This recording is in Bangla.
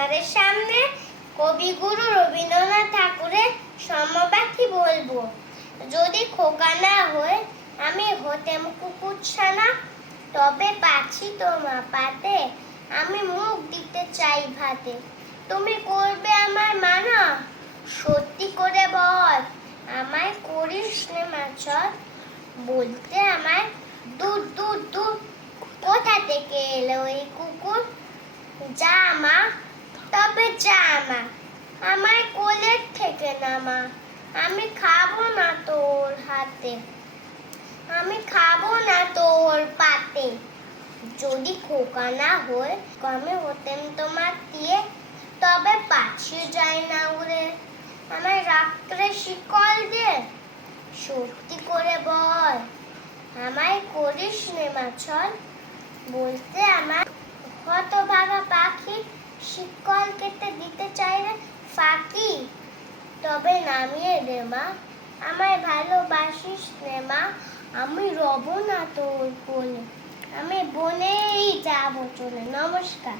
আপনাদের সামনে কবিগুরু রবীন্দ্রনাথ ঠাকুরের সমব্যথী বলবো। যদি খোকা না হয়ে আমি হতেম কুকুরছানা, তবে পাচ্ছি তোমা পাতে, আমি মুখ দিতে চাই ভাতে। তুমি করবে আমার মানা, সত্যি করে বল, আমায় করিস নে মাছর। বলতে আমায় দূর দূর দূর, কোথা থেকে এলো এই কুকুর? যা মা, তবে যা মা, আমায় কোলের থেকে নামা। আমি খাবো না তোর হাতে, আমি খাবো না তোর পাতে। যদি খোকা না হয়ে আমি হতেম তোমার দিয়ে, তবে পাছি যায় না উড়ে, আমায় রাত্রে শিকল দিয়ে। সত্যি করে বল, আমায় করিস নে মাছল। বলতে আমার হতভাগা পাখি, শিকল কেটে দিতে চাইলে ফাঁকি। তবে নামিয়ে দে মা, আমায় ভালোবাসিস নে মা, আমি রব না তোর কোলে, আমি বনেই যাবো চলে। নমস্কার।